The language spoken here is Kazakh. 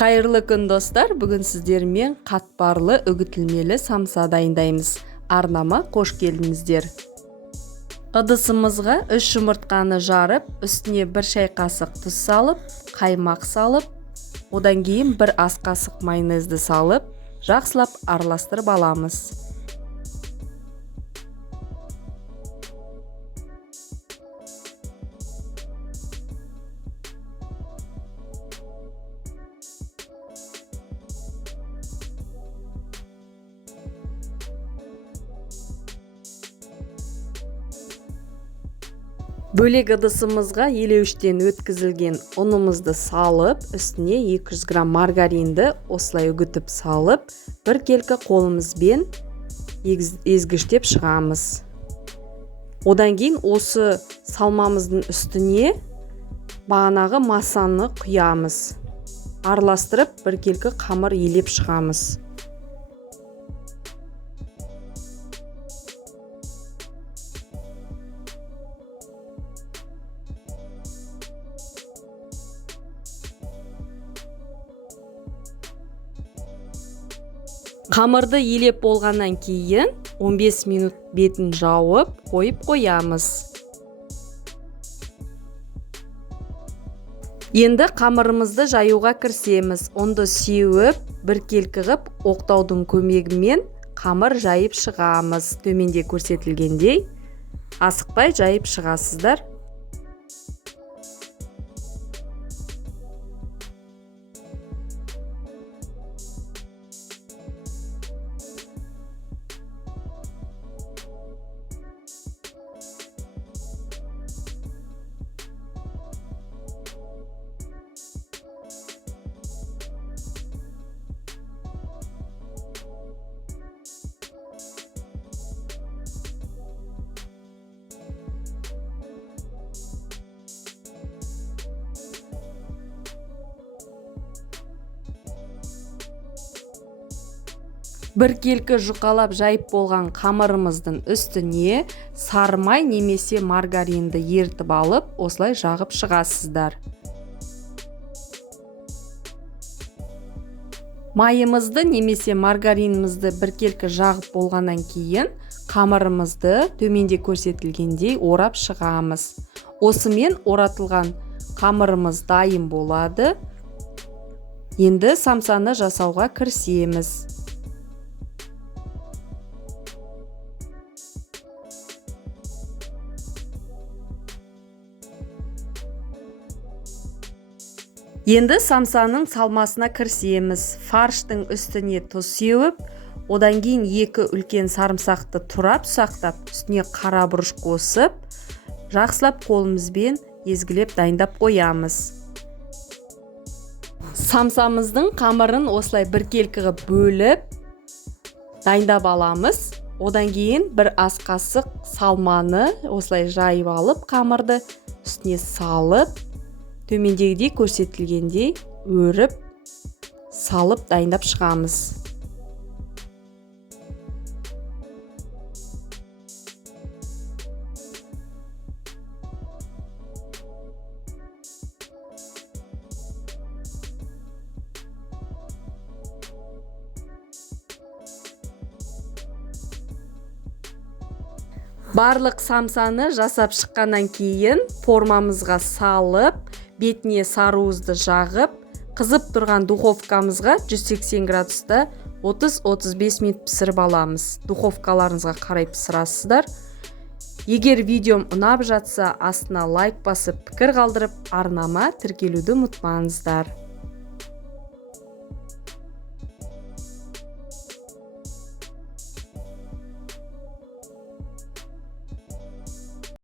Қайырлы күн достар, бүгін сіздермен қатпарлы үгітілмелі самса дайындаймыз. Арнама қош келдіңіздер. Ыдысымызға 3 жұмыртқаны жарып, үстіне 1 шай қасық тұз салып, қаймақ салып, одан кейін 1 ас қасық майонезді салып, жақсылап араластырып аламыз. Бөлек ыдысымызға елеуіштен өткізілген ұнымызды салып, үстіне 200 грамм маргаринді осылай үгітіп салып, бір келкі қолымызбен езгіштеп шығамыз. Одан кейін осы салмамыздың үстіне бағанағы масаны құямыз. Араластырып, бір келкі қамыр елеп шығамыз. Қамырды елеп болғаннан кейін 15 минут бетін жауып, қойып қоямыз. Енді қамырымызды жаюға кірісеміз. Онды сеуіп, бір келкі ғып, оқтаудың көмегімен қамыр жайып шығамыз. Төменде көрсетілгендей, асықпай жайып шығасыздар. Бір келкі жұқалап жайып болған қамырымыздың үстіне сары май немесе маргаринді ертіп алып, осылай жағып шығасыздар. Майымызды немесе маргаринімізді бір келкі жағып болғаннан кейін қамырымызды төменде көрсетілгендей орап шығамыз. Осымен оратылған қамырымыз дайын болады. Енді самсаны жасауға кірісеміз. Енді самсаның салмасына кірісеміз. Фарштың үстіне тұз сеуіп, одан кейін 2 үлкен сарымсақты турап ұсақтап, үстіне қара бұрыш қосып, жақсылап қолымызбен езгілеп дайындап қоямыз. Самсамыздың қамырын осылай бір келкі ғып бөліп дайындап аламыз. Одан кейін 1 ас қасық салманы осылай жайып алып, қамырды үстіне салып, төмендегідей көрсетілгендей өріп, салып дайындап шығамыз. Барлық самсаны жасап шыққаннан кейін формамызға салып, бетіне сарыуызды жағып, қызып тұрған духовкамызға 180 градуста 30-35 минут пісіріп аламыз. Духовкаларыңызға қарай пісірасыздар. Егер видеом ұнап жатса, астына лайк басып, пікір қалдырып, арнама тіркелуді ұмытпаңыздар.